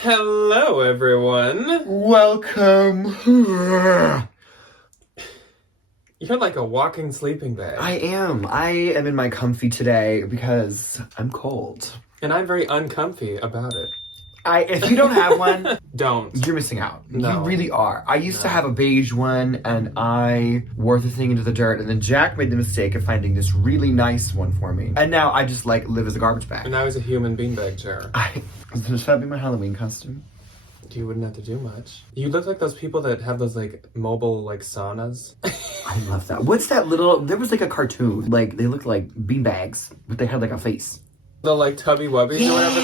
Hello, everyone. Welcome. You're like a walking sleeping bag. I am in my comfy today because I'm cold. And I'm very uncomfy about it. If you don't have one, Don't. you're missing out. No. You really are. I used to have a beige one and I wore the thing into the dirt, and then Jack made the mistake of finding this really nice one for me. And now I just live as a garbage bag. And I was a human beanbag chair. Should that be my Halloween costume? You wouldn't have to do much. You look like those people that have those mobile saunas. I love that. What's that little, there was a cartoon, they looked like beanbags, but they had a face. The Tubby Wubbies or whatever.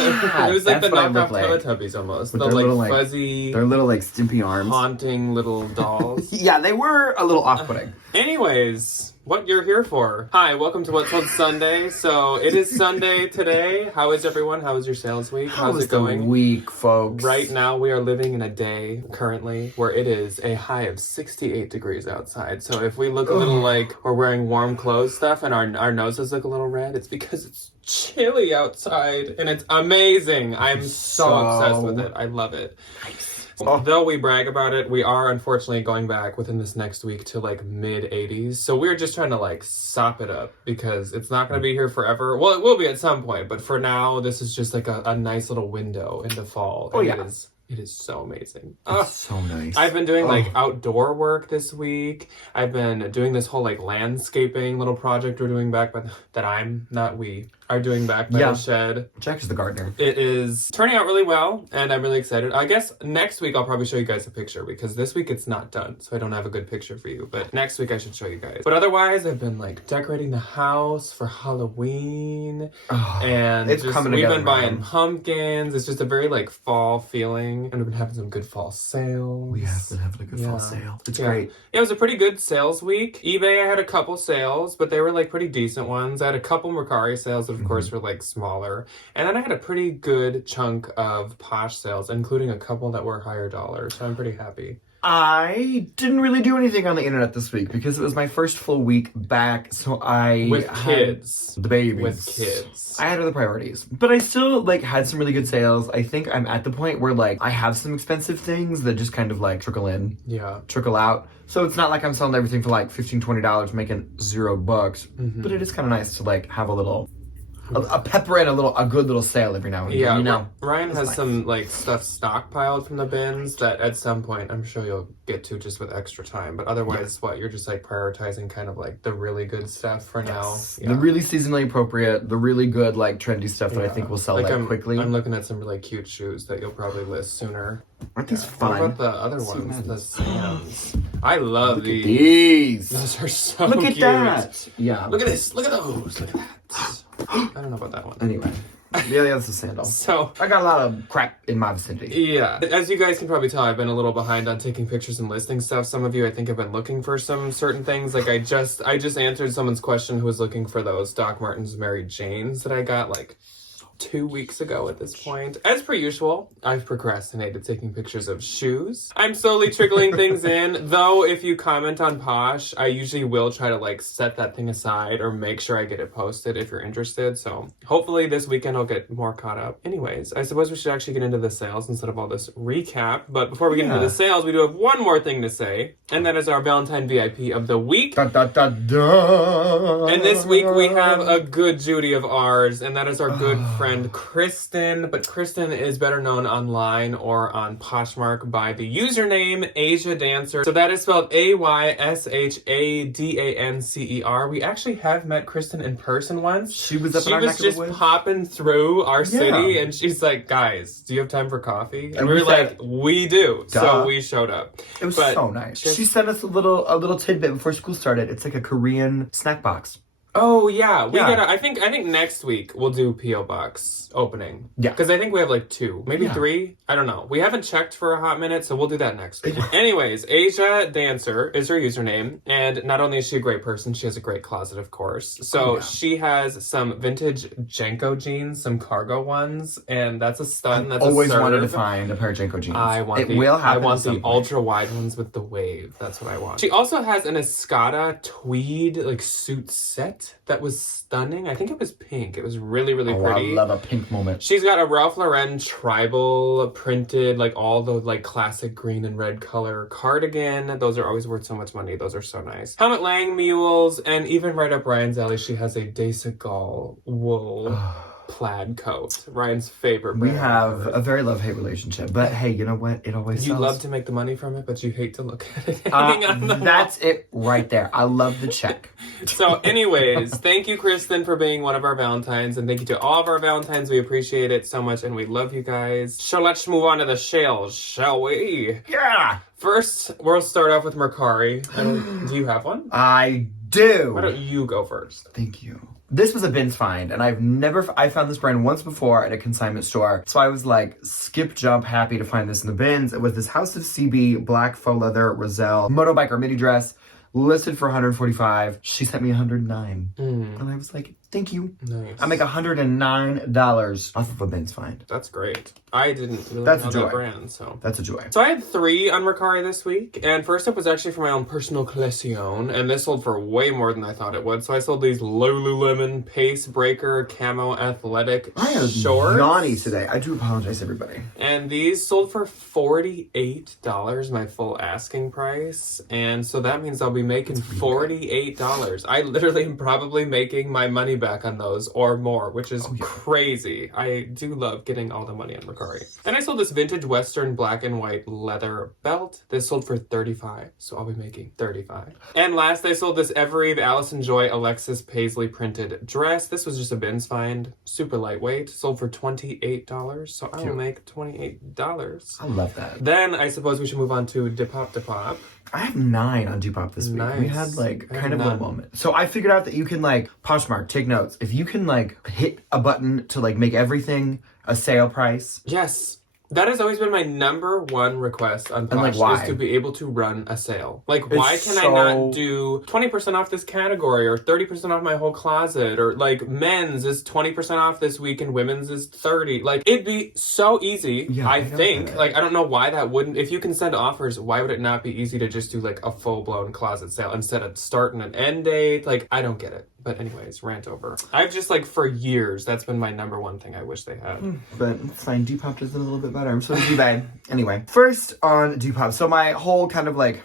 It was the that's what I knockoff look like. Teletubbies almost. With The their little, fuzzy, their little stimpy arms. haunting little dolls. Yeah, they were a little off-putting. Anyways, what you're here for. Hi, welcome to What's Sold Sunday. So it is Sunday today. How is everyone? How is your sales week? How's it going? The week, folks? Right now we are living in a day currently where it is a high of 68 degrees outside. So if we look a little like we're wearing warm clothes stuff and our noses look a little red, it's because it's chilly outside and it's amazing. I'm so obsessed with it. I love it. Nice. Though we brag about it, we are unfortunately going back within this next week to mid 80s. So we're just trying to sop it up because it's not going to be here forever. Well, it will be at some point, but for now, this is just a nice little window into fall. Oh, yeah. It is so amazing. It's so nice. I've been doing outdoor work this week. I've been doing this whole landscaping little project we're doing back by we are doing back by the shed. Jack is the gardener. It is turning out really well, and I'm really excited. I guess next week I'll probably show you guys a picture because this week it's not done, so I don't have a good picture for you. But next week I should show you guys. But otherwise, I've been decorating the house for Halloween, and it's coming together. We've been buying pumpkins. It's just a very fall feeling, and we've been having some good fall sales. We have been having a good fall sale. It's great. Yeah, it was a pretty good sales week. eBay, I had a couple sales, but they were pretty decent ones. I had a couple Mercari sales that of course were smaller, and then I had a pretty good chunk of Posh sales, including a couple that were higher dollar, so I'm pretty happy. I didn't really do anything on the internet this week because it was my first full week back, so with kids. The babies. With kids. I had other priorities. But I still, had some really good sales. I think I'm at the point where, I have some expensive things that just kind of, trickle in. Yeah. Trickle out. So it's not like I'm selling everything for, $15, $20, making $0. But it is kind of nice to, have a little... A pepper and a good little sale every now and then. Yeah, Ryan has some stuff stockpiled from the bins that at some point I'm sure you'll get to just with extra time. But otherwise, you're just prioritizing kind of the really good stuff for now. Yeah. The really seasonally appropriate, the really good trendy stuff that I think will sell quickly. I'm looking at some really cute shoes that you'll probably list sooner. Aren't these fun? What about the other ones? The Sands. I love these. Those are so cute. Look at that. Yeah. Look at this. Look at those. Look at that. I don't know about that one. Anyway. Yeah, that's a sandal. So I got a lot of crap in my vicinity. Yeah. As you guys can probably tell, I've been a little behind on taking pictures and listing stuff. Some of you, I think, have been looking for some certain things. I just answered someone's question who was looking for those Doc Martens Mary Janes that I got 2 weeks ago at this point. As per usual, I've procrastinated taking pictures of shoes. I'm slowly trickling things in, though if you comment on Posh, I usually will try to set that thing aside or make sure I get it posted if you're interested. So hopefully this weekend I'll get more caught up. Anyways, I suppose we should actually get into the sales instead of all this recap. But before we get into the sales, we do have one more thing to say, and that is our Valentine VIP of the week. Da, da, da, da. And this week we have a good Judy of ours, and that is our good friend Kristen, but Kristen is better known online or on Poshmark by the username Asia Dancer. So that is spelled AYSHADANCER. We actually have met Kristen in person once. She was up in our neck of the woods. She was just popping through our city, and she's like, "Guys, do you have time for coffee?" And we were like, "We do." Duh. So we showed up. It was so nice. She sent us a little tidbit before school started. It's like a Korean snack box. Oh yeah, we gotta. I think next week we'll do PO Box opening. Yeah, because I think we have 2, maybe 3. I don't know. We haven't checked for a hot minute, so we'll do that next week. Anyways, Asia Dancer is her username, and not only is she a great person, she has a great closet, of course. So she has some vintage Jenko jeans, some cargo ones, and that's a stun. That's always a wanted to find a pair of Jenko jeans. I want the ultra wide ones with the wave. That's what I want. She also has an Escada tweed suit set. white that was stunning. I think it was pink. It was really, really pretty. I love a pink moment. She's got a Ralph Lauren tribal printed, like all the like classic green and red color cardigan. Those are always worth so much money. Those are so nice. Helmut Lang mules, and even right up Ryan's alley, she has a De Segal wool plaid coat. Ryan's favorite brand. We have a very love-hate relationship, but hey, you know what? It always You sells. love to make the money from it, but you hate to look at it hanging on the That's it right there. I love the check. So anyways, thank you, Kristen, for being one of our Valentines, and thank you to all of our Valentines. We appreciate it so much, and we love you guys. So let's move on to the sales, shall we? Yeah! First, we'll start off with Mercari. Do you have one? I do! Why don't you go first? Thank you. This was a bins find, and I found this brand once before at a consignment store. So I was like, skip jump happy to find this in the bins. It was this House of CB black faux leather Roselle motobiker midi dress, listed for $145. She sent me $109. And I was like, thank you. Nice. I make $109 off of a bins find. That's great. I didn't really That's know a joy. that brand, so. That's a joy. So I had 3 on Mercari this week, and first up was actually for my own personal collection, and this sold for way more than I thought it would. So I sold these Lululemon Pace Breaker Camo Athletic I am shorts. yawny today. I do apologize, everybody. And these sold for $48, my full asking price. And so that means I'll be making $48. I literally am probably making my money back on those or more, which is crazy. I do love getting all the money on Mercari. And I sold this vintage Western black and white leather belt. This sold for $35, so I'll be making $35. And last, I sold this Evereve Allison Joy Alexis Paisley printed dress. This was just a bins find, super lightweight, sold for $28, so I will make $28. I love that. Then I suppose we should move on to Depop. I have 9 on Depop this week. Nice. We had like I have kind of a none. moment. So I figured out that you can like, Poshmark, take notes. If you can like hit a button to like make everything a sale price. Yes. That has always been my number one request on Posh, like, why? is to be able to run a sale. Like, It's why can I not do 20% off this category or 30% off my whole closet, or like men's is 20% off this week and women's is 30. Like, it'd be so easy. Yeah, I I know think. that. Like, I don't know why that wouldn't. If you can send offers, why would it not be easy to just do like a full blown closet sale instead of start and an end date? Like, I don't get it. But anyways, rant over. I've just like for years, that's been my number one thing I wish they had. But it's fine, Depop does it a little bit better. So does eBay. Anyway, first on Depop. So my whole kind of like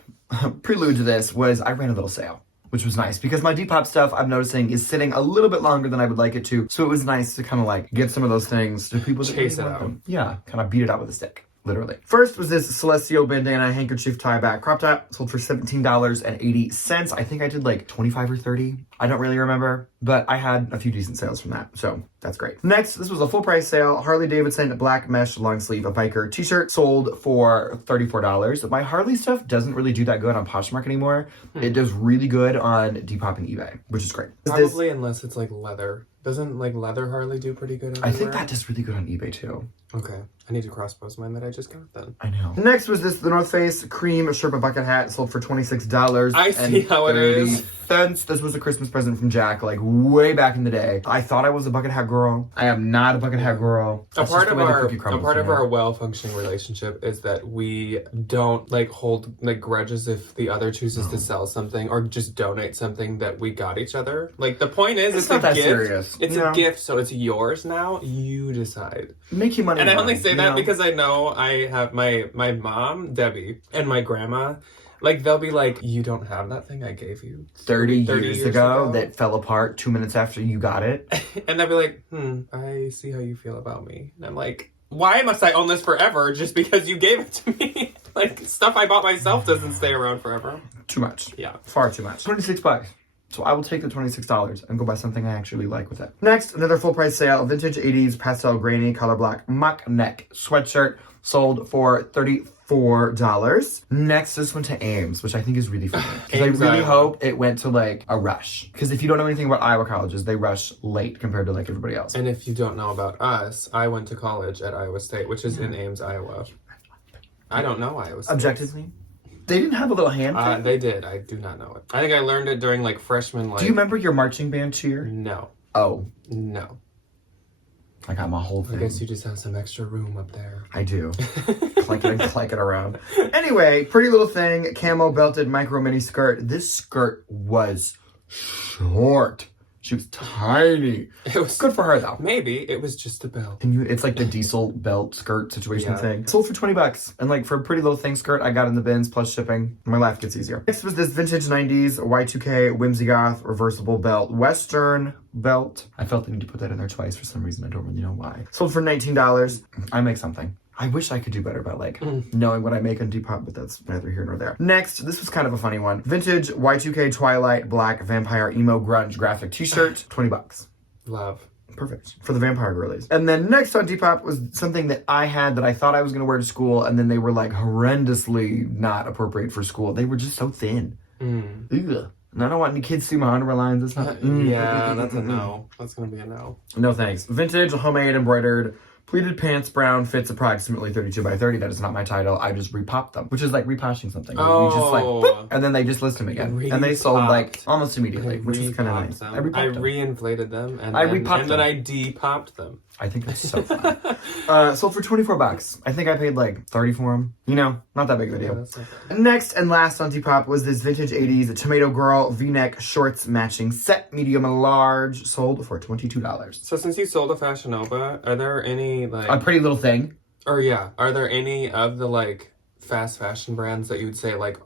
prelude to this was I ran a little sale, which was nice because my Depop stuff I'm noticing is sitting a little bit longer than I would like it to. So it was nice to kind of like get some of those things to people that Chase really it want out. them. Yeah, kind of beat it out with a stick. Literally. First was this Celestial bandana handkerchief tie back crop top. Sold for $17.80. I think I did like 25 or 30. I don't really remember, but I had a few decent sales from that. So that's great. Next, this was a full price sale. Harley Davidson black mesh long sleeve a biker t-shirt sold for $34. My Harley stuff doesn't really do that good on Poshmark anymore. It does really good on Depop and eBay, which is great. Probably unless it's like leather. Doesn't like leather Harley do pretty good everywhere? I think that does really good on eBay too. Okay. I need to cross-post mine that I just got then. I know. Next was this, the North Face cream Sherpa bucket hat, sold for $26. I see how it is. This was a Christmas present from Jack, like way back in the day. I thought I was a bucket hat girl. I am not a bucket hat girl. A That's part just of the way the our cookie crumbles, you know? our well-functioning relationship is that we don't like hold like grudges if the other chooses to sell something or just donate something that we got each other. Like the point is, It's a not that gift. serious, It's you a know? gift, so it's yours now. You decide. Make you money. And I now, only say you that know? because I know I have my mom, Debbie, and my grandma. Like, they'll be like, you don't have that thing I gave you 30 years ago that fell apart 2 minutes after you got it. And they'll be like, I see how you feel about me. And I'm like, why must I own this forever just because you gave it to me? Like, stuff I bought myself doesn't stay around forever. Too much. Yeah. Far too much. $26. So I will take the $26 and go buy something I actually like with it. Next, another full price sale. Vintage 80s pastel grainy color black mock neck sweatshirt sold for $34. Next, this went to Ames, which I think is really funny. Because I Ames, really Iowa. hope it went to like a rush. Because if you don't know anything about Iowa colleges, they rush late compared to like everybody else. And if you don't know about us, I went to college at Iowa State, which is in Ames, Iowa. I don't know Iowa State. Objectively, they didn't have a little hand thing? They did. I do not know it. I think I learned it during like freshman. Like, Do you remember your marching band cheer? No. Oh, No. I got my whole I thing. guess you just have some extra room up there. I do. Clank it and clank it around. Anyway, pretty little thing, camo belted micro mini skirt. This skirt was short. She was tiny. It was Good for her though. Maybe it was just a belt. And it's like the diesel belt skirt situation Yeah. thing. Sold for $20. And like for a pretty little thing skirt, I got in the bins plus shipping. My life gets easier. Next was this vintage 90s Y2K Whimsy Goth reversible belt. Western belt. I felt the need to put that in there twice for some reason. I don't really know why. Sold for $19. I make something. I wish I could do better about like knowing what I make on Depop, but that's neither here nor there. Next, this was kind of a funny one. Vintage Y2K Twilight Black Vampire Emo Grunge graphic t-shirt, $20. Love. Perfect. For the vampire girlies. And then next on Depop was something that I had that I thought I was going to wear to school, and then they were like horrendously not appropriate for school. They were just so thin. Ugh. And I don't want any kids to see my underwear lines. That's not... Yeah, that's a no. That's going to be a no. No thanks. Vintage, homemade, embroidered, pleated pants, brown, fits approximately 32 by 30. That is not my title. I just repopped them, which is like reposhing something. You just like, boop, and then they just list them again. And they sold like almost immediately, which is kind of nice. Them. I repopped them. Reinflated them, and I then, repopped and them. then I depopped them. I think that's so fun. Sold for $24. I think I paid like 30 for them. You know, not that big of a deal. That's okay. Next and last on Depop was this vintage 80s Tomato Girl V-neck shorts matching set, medium and large, sold for $22. So since you sold a Fashion Nova, are there any like... A pretty little thing. Or yeah, are there any of the like fast fashion brands that you would say like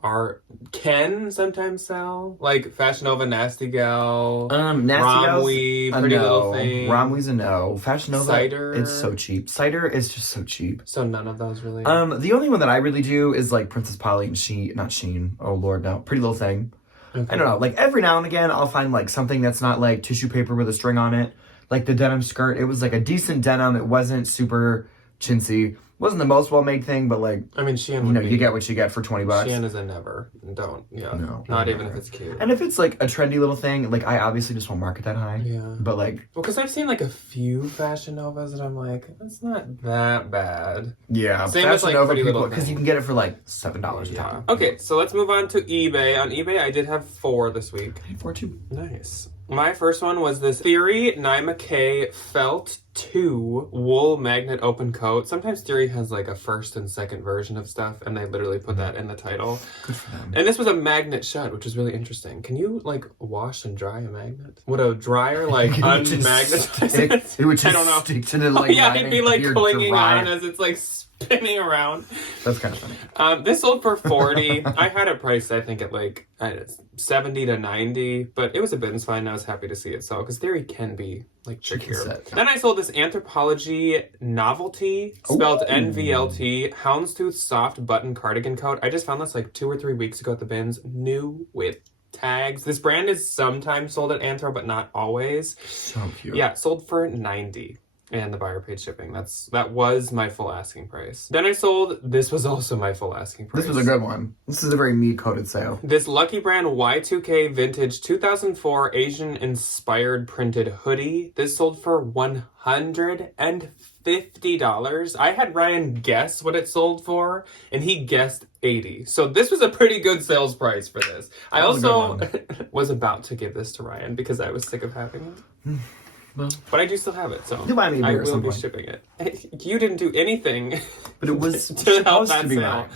can sometimes sell? Like Fashion Nova, Nasty Gal, Nasty Gal's Romwe, a Pretty no. Little Thing. Romwe's a no. Fashion Nova, Cider. it's so cheap. Cider is just so cheap. So none of those really. The only one that I really do is like Princess Polly and not Sheen. Oh Lord, no. Pretty Little Thing. Okay. I don't know. Like every now and again, I'll find like something that's not like tissue paper with a string on it. Like the denim skirt. It was like a decent denim. It wasn't super chintzy. Wasn't the most well-made thing, but like, I mean, Shein. you know, you get what you get for $20. Shein is a never. Don't. Yeah. No, Not never. even if it's cute. And if it's like a trendy little thing, like I obviously just won't market that high. Yeah. But like, Well, because I've seen like a few Fashion Novas that I'm like, that's not that bad. yeah, Same as, like, Pretty Little because Thing. you can get it for like $7 a Yeah. time. Okay, so let's move on to eBay. On eBay, I did have 4 this week. Paid for it too. Nice. My first one was this Theory Naima K Felt 2 wool magnet open coat. Sometimes Theory has like a first and second version of stuff, and they literally put that in the title. Good for them. And this was a magnet shut, which is really interesting. Can you like wash and dry a magnet? Would a dryer like It would just unmagnetize stick- it? It would just I don't know. stick to the like. Yeah, lining it'd be like of your clinging dryer. on as it's like spinning around. That's kind of funny. This sold for $40. I had it priced, I think, at like $70 to $90, but it was a bins find. I was happy to see it sell because Theory can be like trickier. set. Then I sold this Anthropology Novelty, spelled Ooh. NVLT, Houndstooth soft button cardigan coat. I just found this like 2 or 3 weeks ago at the bins, new with tags. This brand is sometimes sold at Anthro, but not always. So cute. Yeah, sold for $90. And the buyer paid shipping. That was my full asking price. Then I sold, this was also my full asking price. This was a good one. This is a very me-coded sale. This Lucky Brand Y2K Vintage 2004 Asian inspired printed hoodie. This sold for $150. I had Ryan guess what it sold for, and he guessed $80. So this was a pretty good sales price for this. I That was a also good was about to give this to Ryan because I was sick of having it. Well, But I do still have it, so You'll buy me a I beer at will some be point. shipping it. You didn't do anything. but it was To help supposed that to be sale.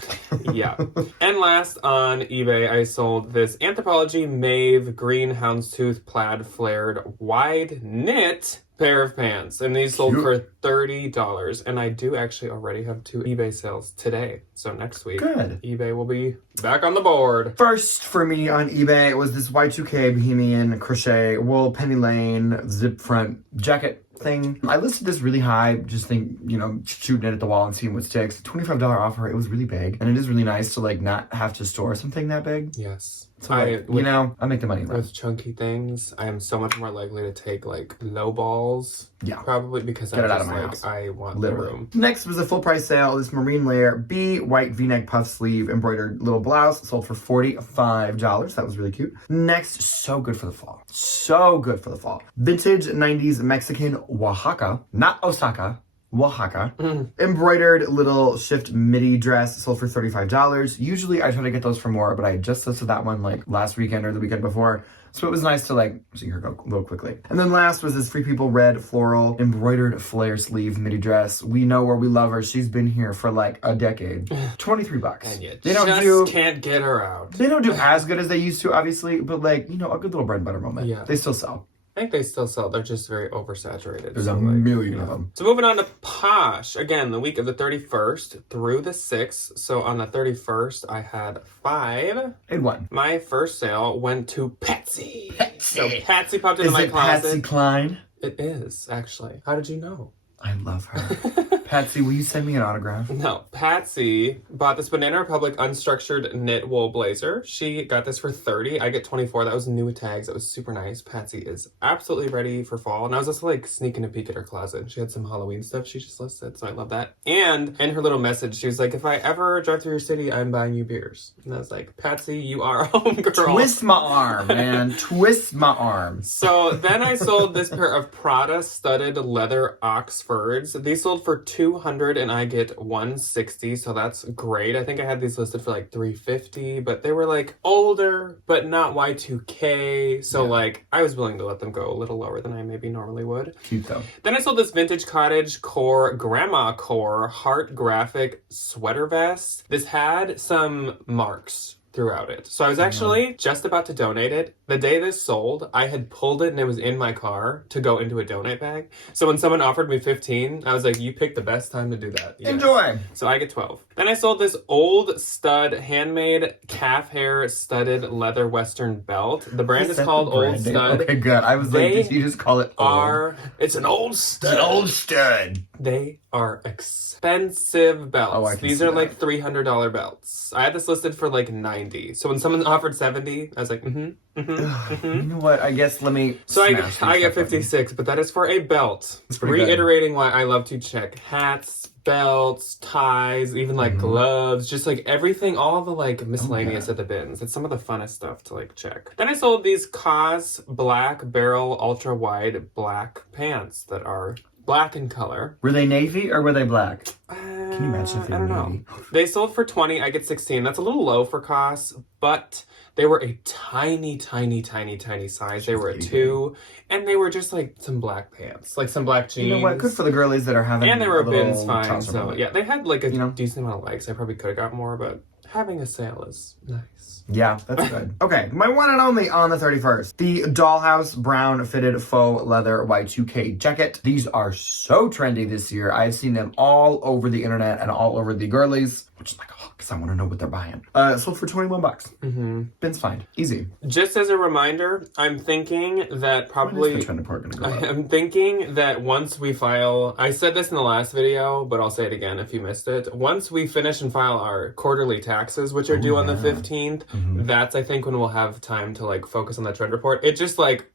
mine. Yeah. And last on eBay, I sold this Anthropology Mauve Green Houndstooth Plaid Flared Wide Knit pair of pants. And these sold Cute. for $30. And I do actually already have 2 eBay sales today. So next week, Good. eBay will be back on the board. First for me on eBay was this Y2K Bohemian crochet wool penny lane zip front jacket thing. I listed this really high, just think, you know, shooting it at the wall and seeing what sticks. $25 offer. It was really big. And it is really nice to like not have to store something that big. Yes. So like, you know, I make the money. Right? With chunky things, I am so much more likely to take like low balls. Yeah. Probably because Get I'm it out just of my like, house. I want Literally. the room. Next was a full price sale. This Marine Layer B white V-neck puff sleeve embroidered little blouse sold for $45. That was really cute. Next, so good for the fall. So good for the fall. Vintage 90s Mexican Oaxaca, not Osaka. Oaxaca. Embroidered little shift midi dress sold for $35. Usually I try to get those for more, but I just listed that one like last weekend or the weekend before. So it was nice to like see her go a little quickly. And then last was this Free People red floral embroidered flare sleeve midi dress. We know her, we love her. She's been here for like a decade. $23. And you They don't just do can't get her out. they don't do as good as they used to, obviously, but like, you know, a good little bread and butter moment. Yeah. They still sell. I think they still sell. They're just very oversaturated. There's so, a like, million of them. So moving on to Posh. Again, the week of the 31st through the 6th. So on the 31st, I had 5. And one. My first sale went to Patsy. Patsy. So Patsy popped into Is my it closet. Patsy Cline? It is, actually. How did you know? I love her. Patsy, will you send me an autograph? No, Patsy bought this Banana Republic unstructured knit wool blazer. She got this for $30. I get $24. That was new with tags. That was super nice. Patsy is absolutely ready for fall. And I was also like sneaking a peek at her closet. She had some Halloween stuff she just listed, so I love that. And in her little message, she was like, if I ever drive through your city, I'm buying you beers. And I was like, Patsy, you are a home girl. Twist my arm, man. Twist my arm. So then I sold this pair of Prada studded leather Oxfords. These sold for $200 and I get $160, so that's great. I think I had these listed for like $350, but they were like older, but not Y2K. So like I was willing to let them go a little lower than I maybe normally would. Cute though. Then I sold this vintage cottage core, grandma core, heart graphic sweater vest. This had some marks throughout it. So I was actually just about to donate it. The day this sold, I had pulled it and it was in my car to go into a donate bag. So when someone offered me 15, I was like, you picked the best time to do that. Yes. Enjoy. So I get 12. Then I sold this old stud handmade calf hair studded leather western belt. The brand is called Old Stud. Okay, good. I was like, did you just call it old? It's an old stud. It's an old stud. They are expensive belts. Oh, I can These see are that. like $300 belts. I had this listed for like $90. So when someone offered $70, I was like, You know what? I guess let me. So I smash get these up. $56, but that is for a belt. That's pretty good. Reiterating why I love to check hats, belts, ties, even like gloves, just like everything, all the like miscellaneous at the bins. It's some of the funnest stuff to like check. Then I sold these COS black barrel ultra wide black pants that are black in color. Were they navy or were they black? Can you imagine if they I were don't navy? know. They sold for $20. I get $16. That's a little low for COS, but they were a tiny size. They were a 2, and they were just like some black pants, like some black jeans. You know what? Good for the girlies that are having. And they were a little bins fine. trouser So moment. yeah, they had like a You know? decent amount of likes. I probably could have got more, but having a sale is nice. Yeah, that's good. Okay, my one and only on the 31st. The Dollhouse brown fitted faux leather Y2K jacket. These are so trendy this year. I've seen them all over the internet and all over the girlies, which is like, oh, because I want to know what they're buying. Sold for $21. Mm-hmm. Bin's fine. Easy. Just as a reminder, I'm thinking that probably... When is the trend report going to go up? I'm thinking that once we file... I said this in the last video, but I'll say it again if you missed it. Once we finish and file our quarterly taxes, which are due on the 15th, that's, I think, when we'll have time to, like, focus on the trend report. It just, like...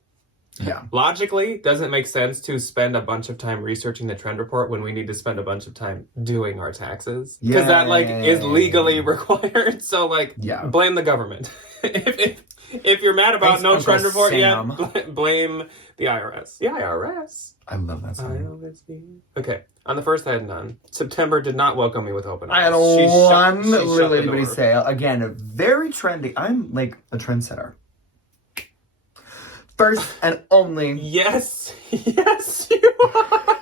Yeah. Logically, doesn't make sense to spend a bunch of time researching the trend report when we need to spend a bunch of time doing our taxes. Because that, like, is legally required. So, like, blame the government. if you're mad about no Uncle trend report Sam. yet, blame the IRS. The IRS. I love that song. Okay. On the first, I had none. September did not welcome me with open arms. I had She one shut little the itty bitty door. sale. Again, very trendy. I'm like a trendsetter. First and only. Yes. Yes, you are.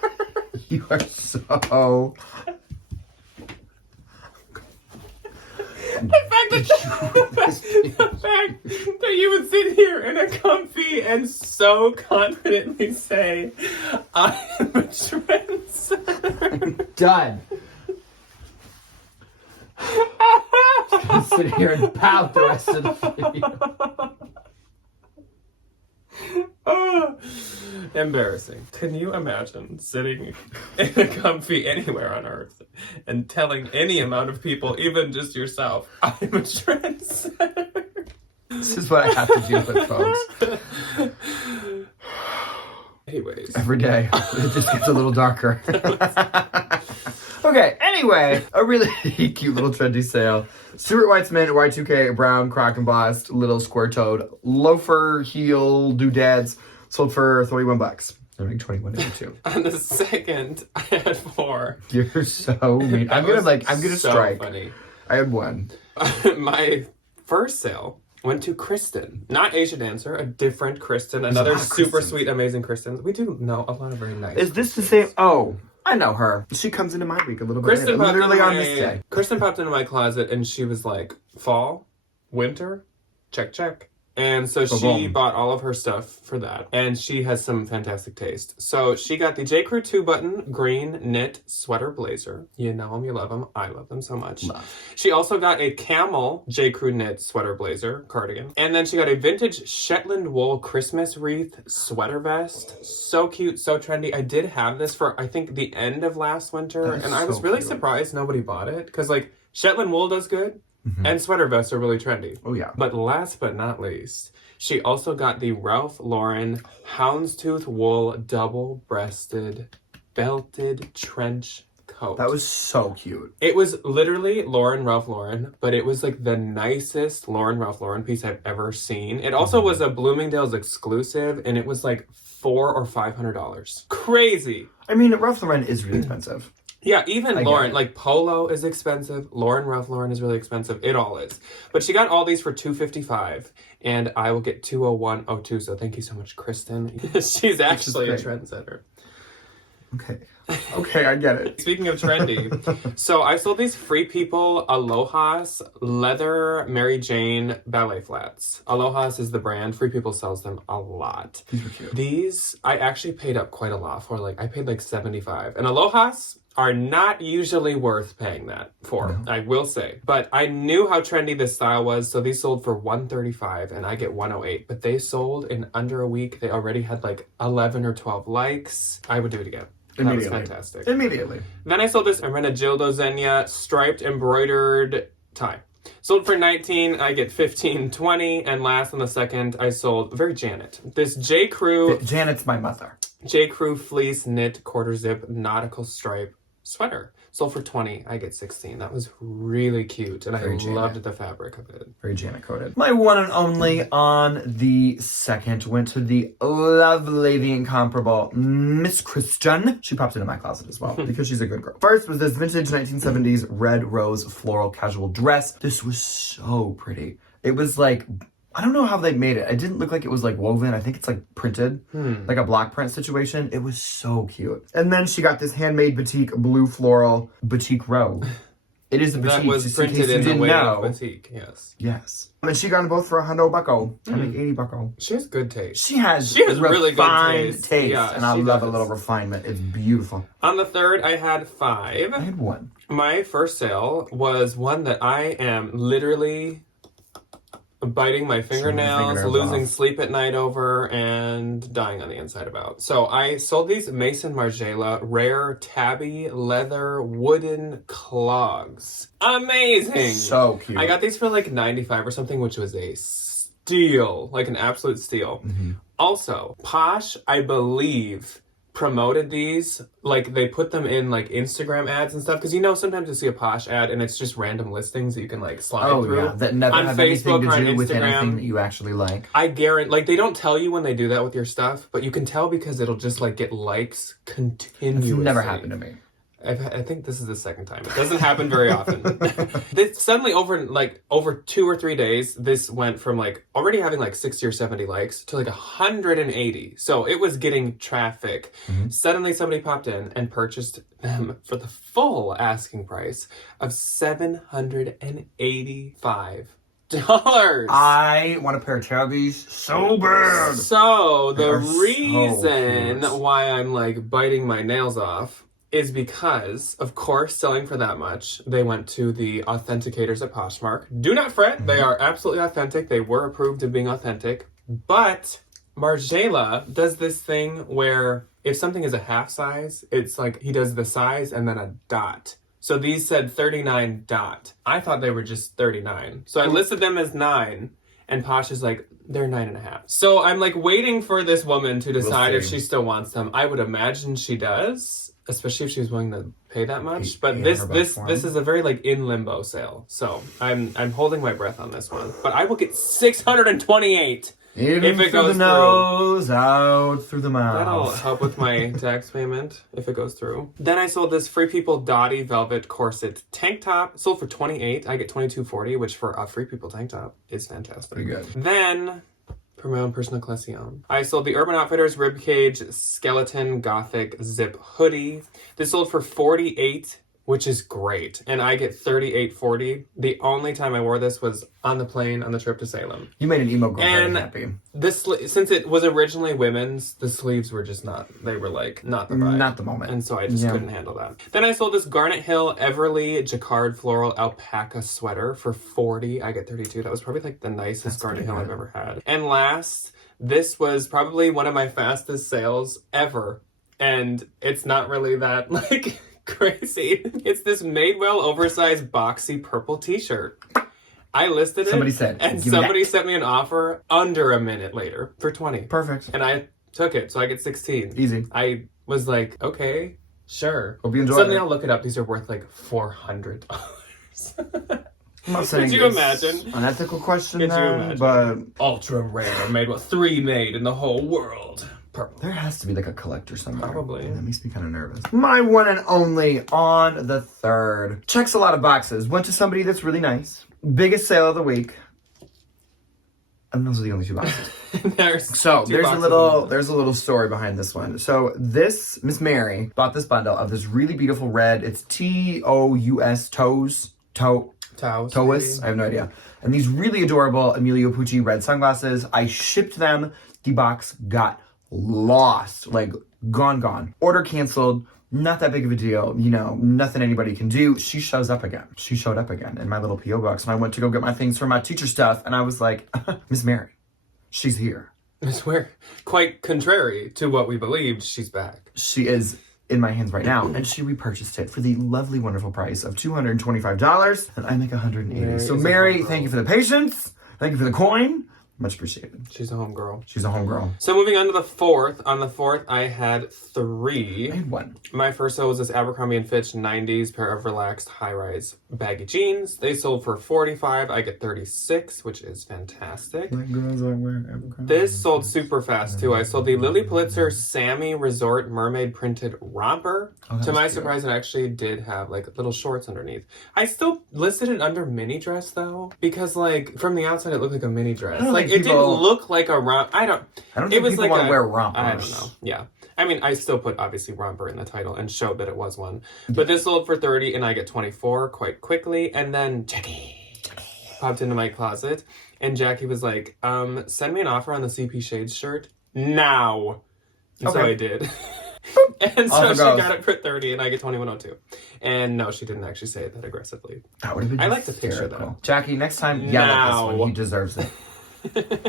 You are so. The fact that you would sit here in a comfy and so confidently say, I am a trendsetter. Done. Just gonna sit here and pout the rest of the video. Oh, embarrassing. Can you imagine sitting in a comfy anywhere on earth and telling any amount of people, even just yourself, I'm a trendsetter? This is what I have to deal with, folks. Anyways. Every day. It just gets a little darker. Okay, anyway, a really cute little trendy sale. Stuart Weitzman, Y2K, brown, croc embossed, little square-toed, loafer heel doodads, sold for $31. They're like $21.82. On the second, I had 4. You're so mean. I'm gonna so strike. Funny. I had 1. My first sale went to Kristen, not Asia Dancer, a different Kristen, another a lot of super Kristens. sweet, amazing Kristen. We do know a lot of very nice. Is this the same? Oh, I know her. She comes into my week a little bit Kristen later. popped Literally into on this day. Kristen popped into my closet and she was like, fall, winter, check, check. And so she boom. bought all of her stuff for that. And she has some fantastic taste. So she got the J. Crew 2-button green knit sweater blazer. You know them, you love them. I love them so much. Love. She also got a camel J. Crew knit sweater blazer cardigan. And then she got a vintage Shetland wool Christmas wreath sweater vest. So cute, so trendy. I did have this for, I think, the end of last winter. And I was so really cute. surprised nobody bought it. Because, like, Shetland wool does good. And sweater vests are really trendy. Oh, yeah. But last but not least, she also got the Ralph Lauren houndstooth wool double-breasted belted trench coat. That was so cute. It was literally Ralph Lauren, but it was like the nicest Ralph Lauren piece I've ever seen. It also was a Bloomingdale's exclusive, and it was like $400 or $500. Crazy. I mean, Ralph Lauren is really expensive. Yeah, even I Lauren, get it. like Polo is expensive. Ralph Lauren is really expensive. It all is. But she got all these for $255, and I will get $201.02. So thank you so much, Kristen. She's actually a trendsetter. Okay, I get it. Speaking of trendy, so I sold these Free People Aloha's leather Mary Jane ballet flats. Aloha's is the brand. Free People sells them a lot. These were cute. These I actually paid up quite a lot for. Like I paid like $75. And Aloha's are not usually worth paying that for, I will say. But I knew how trendy this style was, so these sold for $135 and I get $108. But they sold in under a week. They already had like 11 or 12 likes. I would do it again. That was fantastic. Immediately. Then I sold this Hermenegildo Zegna striped embroidered tie. Sold for $19, I get $15.20, and last on the second, I sold very Janet. This J. Crew Janet's my mother. J. Crew fleece knit quarter zip nautical stripe sweater. Sold for $20, I get $16. That was really cute, and Very I Janet. loved the fabric of it. Very Janet coded. My one and only on the second went to the lovely, the incomparable Miss Christian. She popped into my closet as well because she's a good girl. First was this vintage 1970s red rose floral casual dress. This was so pretty. It was like, I don't know how they made it. It didn't look like it was like woven. I think it's like printed, like a block print situation. It was so cute. And then she got this handmade batik blue floral batik robe. It is a batik. That was just printed in in case the you way didn't of know. batik, yes. Yes. And she got them both for $100 I make $80. She has good taste. She has really good refined taste. Yeah, and I she love a does. little refinement. It's beautiful. On the third, I had 5. I had one. My first sale was one that I am literally biting my fingernails, losing sleep at night over, and dying on the inside about. So I sold these Mason Margiela rare tabby leather wooden clogs. Amazing! So cute. I got these for like $95 or something, which was a steal, like an absolute steal. Also, Posh, I believe, promoted these, like they put them in like Instagram ads and stuff, because you know sometimes you see a Posh ad and it's just random listings that you can like slide through. Yeah, that never on have Facebook anything or to on do with Instagram. anything that you actually like. I guarantee, like they don't tell you when they do that with your stuff, but you can tell because it'll just like get likes continuously. It's never happened to me. I think this is the second time. It doesn't happen very often. This suddenly over 2 or 3 days, this went from like already having like 60 or 70 likes to like 180. So it was getting traffic. Suddenly somebody popped in and purchased them for the full asking price of $785. I want a pair of tabbies so bad. So the They are so reason cute. why I'm like biting my nails off is because, of course, selling for that much, they went to the authenticators at Poshmark. Do not fret, they are absolutely authentic. They were approved of being authentic. But Margiela does this thing where if something is a half size, it's like he does the size and then a dot. So these said 39 dot. I thought they were just 39. So I listed them as 9. And Posh is like, they're 9.5. So I'm like waiting for this woman to decide if see. she still wants them. I would imagine she does, especially if she was willing to pay that much. But Pay this $800 for is a very like in limbo sale. So I'm holding my breath on this one. But I will get 628 In if it through goes the nose, out through the through. That'll mouth. help with my tax payment if it goes through. Then I sold this Free People Dottie velvet corset tank top. Sold for $28. I get $22.40, which for a Free People tank top is fantastic. Pretty good. Then, for my own personal collection, I sold the Urban Outfitters Ribcage Skeleton Gothic Zip Hoodie. This sold for $48, which is great. And I get $38.40. The only time I wore this was on the plane on the trip to Salem. You made an emo girl very And happy. since it was originally women's, the sleeves were just not the vibe. Not the moment. And so I just couldn't handle that. Then I sold this Garnet Hill Everly Jacquard Floral Alpaca Sweater for $40. I get $32. That was probably like the nicest Garnet Hill I've ever had. And last, this was probably one of my fastest sales ever. And it's not really that like crazy. It's this Madewell oversized boxy purple t-shirt. I listed it. Somebody said, and somebody sent me an offer under a minute later for $20. Perfect. And I took it, so I get $16. Easy. I was like, okay, sure. Hope you enjoy Suddenly it. I'll look it up. These are worth like $400. I'm not saying Could you it's imagine? an ethical question Could you there, imagine? but Ultra rare, made what 3 made in the whole world. Purple. there has to be like a collector somewhere. Probably. And that makes me kind of nervous. My one and only on the 3rd. Checks a lot of boxes. Went to somebody that's really nice. Biggest sale of the week. And those are the only 2 boxes. There's a little story behind this one. So this Miss Mary bought this bundle of this really beautiful red. It's TOUS Taos. I have no idea. And these really adorable Emilio Pucci red sunglasses. I shipped them. The box got lost, like gone. Order canceled. Not that big of a deal, nothing anybody can do. She showed up again in my little P.O. box. And I went to go get my things for my teacher stuff. And I was like, Miss Mary, she's here. I swear, quite contrary to what we believed, she's back. She is in my hands right now. And she repurchased it for the lovely, wonderful price of $225. And I make $180. So Mary, thank you for the patience. Thank you for the coin. Much appreciated. She's a homegirl. So moving on to the 4th. On the 4th, I had 3. I had 1. My first sale was this Abercrombie & Fitch 90s pair of relaxed high-rise baggy jeans. They sold for $45. I get $36, which is fantastic. Like girls that wear Abercrombie. This sold super fast, too. I sold the Lily Pulitzer Sammy Resort mermaid printed romper. To my surprise, it actually did have, like, little shorts underneath. I still listed it under mini dress, though, because, like, from the outside, it looked like a mini dress. Like, it didn't look like a romper. I don't think people want to wear rompers. I don't know. Yeah. I mean, I still put, obviously, romper in the title and showed that it was one. But this sold for $30, and I get $24 quite quickly. And then Jackie popped into my closet, and Jackie was like, send me an offer on the CP Shades shirt now. And so I did. And so she got it for $30, and I get $21.02. And no, she didn't actually say it that aggressively. That would have been I like to picture that. Jackie, next time, yell at this one. He deserves it.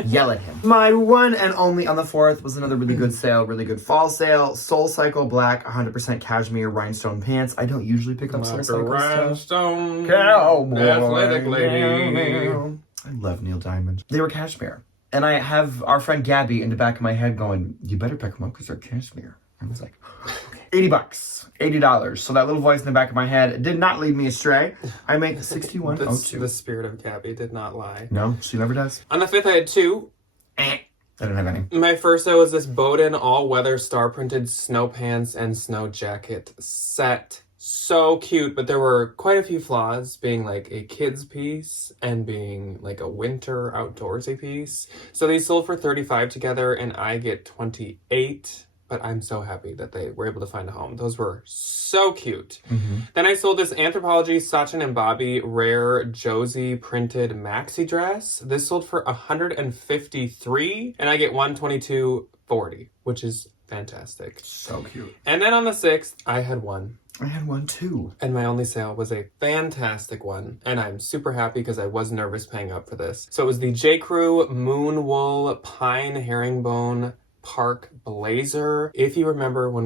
Yell at him. My one and only on the 4th was another really good sale, really good fall sale. Soul Cycle Black 100% cashmere rhinestone pants. I don't usually pick up Soul Cycle rhinestone cowboy athletic lady. I love Neil Diamond. They were cashmere. And I have our friend Gabby in the back of my head going, you better pick them up because they're cashmere. I was like, okay. $80. So that little voice in the back of my head did not lead me astray. I make $61.02. The spirit of Gabby did not lie. No, she never does. On the 5th, I had 2. I don't have any. My first sale was this Bowden all-weather star-printed snow pants and snow jacket set. So cute, but there were quite a few flaws, being like a kid's piece and being like a winter outdoorsy piece. So these sold for $35 together, and I get $28. But I'm so happy that they were able to find a home. Those were so cute. Mm-hmm. Then I sold this Anthropologie Sachin and Bobby rare Josie printed maxi dress. This sold for $153, and I get $122.40, which is fantastic. So cute. And then on the 6th, I had 1. I had 1 too. And my only sale was a fantastic one. And I'm super happy because I was nervous paying up for this. So it was the J. Crew Moon Wool Pine Herringbone Park Blazer. If you remember well,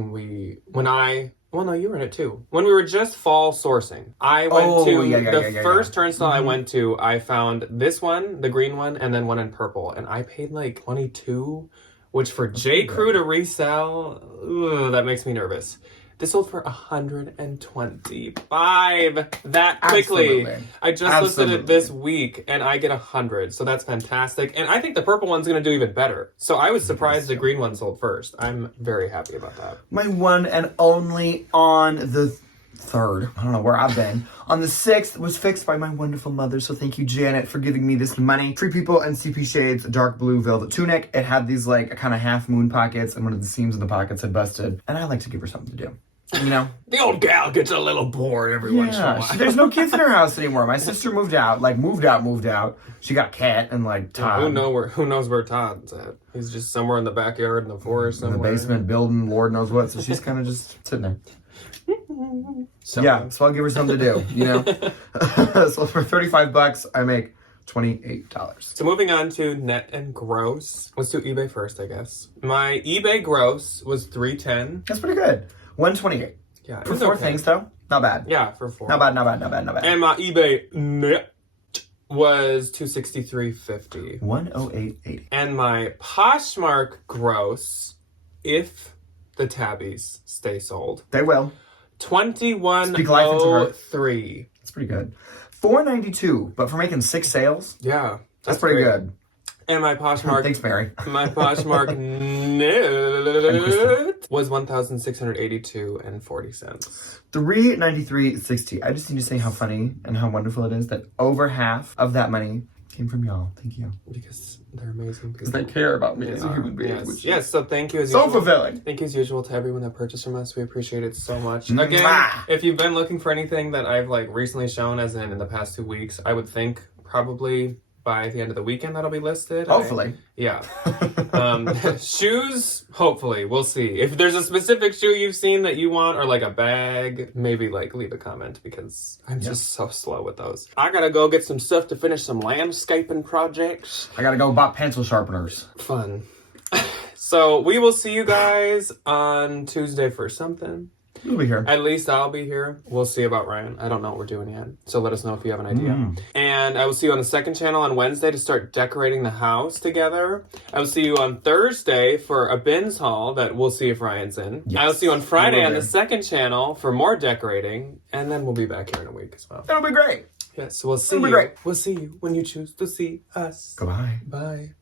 no, you were in it too. When we were just fall sourcing, I went to first turnstile I went to, I found this one, the green one, and then one in purple. And I paid like $22, which for J. Crew to resell, that makes me nervous. This sold for $125 that quickly. Absolutely. I just listed it this week, and I get $100, so that's fantastic. And I think the purple one's going to do even better. So I was surprised the green one sold first. I'm very happy about that. My one and only on the 3rd, I don't know where I've been, on the 6th was fixed by my wonderful mother, so thank you, Janet, for giving me this money. Free People and CP Shades dark blue velvet tunic. It had these like kind of half moon pockets, and one of the seams in the pockets had busted, and I like to give her something to do. You know? The old gal gets a little bored every once in a while. There's no kids in her house anymore. My sister moved out. Moved out. She got Kat and, Todd. Who knows where Todd's at? He's just somewhere in the backyard in the forest somewhere. In the basement building, Lord knows what. So she's kind of just sitting there. So I'll give her something to do, you know? So for $35, I make $28. So moving on to net and gross. Let's do eBay first, I guess. My eBay gross was $310. That's pretty good. $128. Yeah, for 4 things though, not bad. Yeah, for 4. Not bad. And my eBay net was $263.50. $108.80. And my Poshmark gross, if the tabbies stay sold, they will. $21.03. That's pretty good. $492, but for making 6 sales, yeah, that's pretty good. And my Poshmark, thanks, Mary. My Poshmark net was $1,682.40. $393.60. I just need to say how funny and how wonderful it is that over half of that money came from y'all. Thank you. Because they're amazing. Because they care about me as a human being. Yes, so thank you as so usual. Fulfilling. Thank you as usual to everyone that purchased from us. We appreciate it so much. Again, if you've been looking for anything that I've recently shown, as in the past 2 weeks, I would think probably by the end of the weekend that'll be listed. Hopefully. Shoes, hopefully. We'll see. If there's a specific shoe you've seen that you want, or a bag, maybe leave a comment, because I'm just so slow with those. I gotta go get some stuff to finish some landscaping projects. I gotta go buy pencil sharpeners. Fun. So we will see you guys on Tuesday for something. You'll be here. At least I'll be here. We'll see about Ryan. I don't know what we're doing yet. So let us know if you have an idea. And I will see you on the second channel on Wednesday to start decorating the house together. I will see you on Thursday for a bins haul that we'll see if Ryan's in. Yes. I will see you on Friday on the second channel for more decorating. And then we'll be back here in a week as well. It'll be great. Yes, so we'll see you. Great. We'll see you when you choose to see us. Goodbye. Bye.